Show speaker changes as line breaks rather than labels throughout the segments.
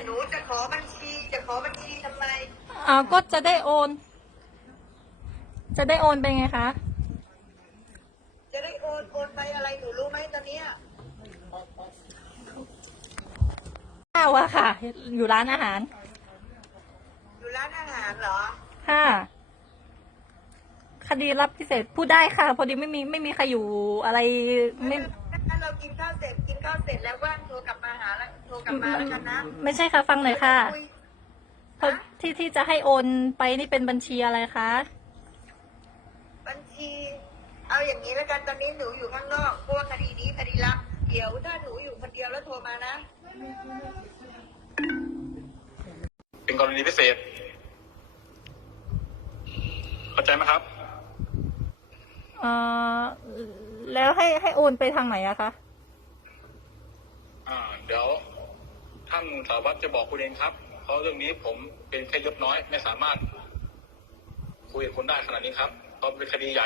หนูจะขอบัญชีทำไม
ก็จะได้โอน ไปไงคะ
จะได้โอนไปอะไรหนูรู้ไหมตอนเนี้ย
ข้าวอะค่ะ อยู่ร้านอาหาร
อยู่ร้านอาหารเหรอ
ค่ะ คดีรับพิเศษพูดได้ค่ะ พอดีไม่มีใครอยู่อะไรไม่
ถ้าเรากินข้าวเสร็จแล้วว่างโทรกลับมาหาแล้วโทรกลับมาแล้วกันนะ
ไม่ใช่ค่ะ ฟังหน่อยค่ะ
คุย
เพราะที่จะให้โอนไปนี่เป็นบัญชีอะไรคะ
บัญชี เอาอย่างนี้แล้วกันตอนนี้หนูอยู่ข้างนอกเพราะว่าคดีนี้คดีลับเดี๋ยวถ้าหนูอยู่คนเดียวแล้วโทรมานะ
เป็นกรณีพิเศษ เข้าใจไหมครับ
แล้วให้โอนไปทางไหนอะคะ
เดี๋ยวท่านสารวัตรจะบอกคุณเองครับ เพราะเรื่องนี้ผมเป็นแค่ยศน้อยไม่สามารถคุยกับคุณได้ขนาดนี้ครับเพราะเป็นคดีใหญ่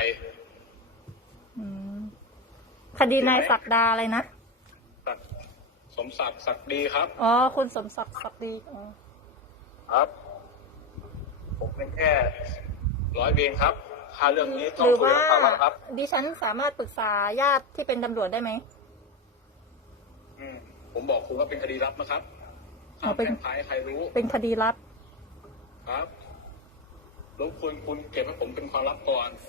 คดีนายศักดาอะไรนะ
สมศักดิ์ศักดีครับ
อ๋อ คุณสมศักดิ์ศักดีอ๋อ
ครับ ผมเป็นแค่ร้อยเวรครับถ้าเรื่องนี้ต้
ห
อง
รือ
คุย
ว่า
กับสารวัตรครับ
ดิฉันสามารถปรึกษาญาติที่เป็นตำรวจได้ไหม
ผมบอกคุณว่าเป็นคดีลับนะครับ
อ๋อ
ห้าม
เป็น
แพร่งพรายให้ใครรู้
เป็นคดีลับ
ครับรบกวนคุณเก็บให้ผมเป็นความลับก่อน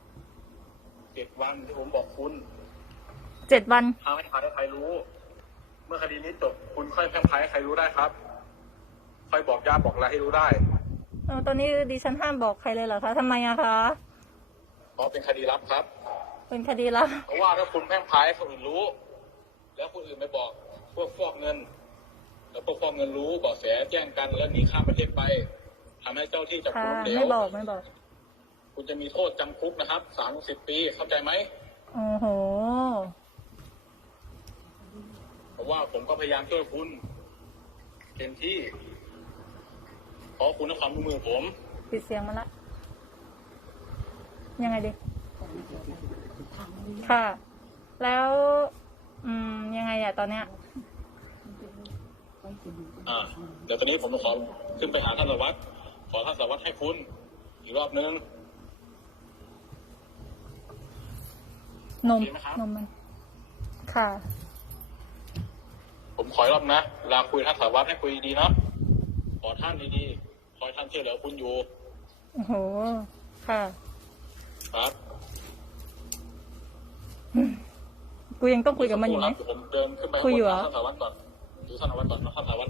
7 วันที่ผมบอกคุณ
7 วัน
ห้ามให้ใครรู้ เมื่อคดีนี้จบคุณค่อยแพร่งพรายให้ใครรู้ได้ครับ ค่อยบอกญาติบอกอะไรให้รู้ได้
ตอนนี้ดิฉันห้ามบอกใครเลยเหรอคะทำไมอะคะ
เพราะเป็นคดีลับครับ
เป็นคดีลับ
เพราะว่าถ้าคุณแพร่งพรายให้คนอื่นรู้ แล้วคนอื่นไปบอกพวกฟอกเงิน แล้วพวกฟอกเงินรู้เบาะแสแจ้งกันแล้วหนีข้ามประเทศไปทำให้เจ้าที่จับ
ค่ะ
กุมเหล
ไม่
ว
บอก
คุณจะมีโทษจำคุกนะครับ30 ปีเข้าใจไหม
โอ้โห
เพราะว่าผมก็พยายามช่วยคุณเต็มที่เพราะคุณให้ความร่วมมือผม
ปิดเสียงมาละ ยังไงดี ค่ะ แล้ว ยังไงอะตอนเนี้ย
เดี๋ยวตอนนี้ผมจะขอขึ้นไปหาท่านสารวัตรขอท่านสารวัตรให้คุณอีกรอบนึง
นม
ดีไหมครับ
นมมัน ค่ะ
ผมขออีกรอบนะเวลาคุยกับท่านสารวัตรให้คุยดีๆเนาะขอท่านดีๆคอยท่านช่วยเหลือคุณอยู่
โอ้โห ค่ะ
ครับ
กูยังต้องคุยกับมันอยู่ไหม
ผมเดินขึ้นไป
คุยอยู่เหรอ
ท่านสารวัตรก่อนดูท่านสารวัตรก่อนนะท่านสารวัตร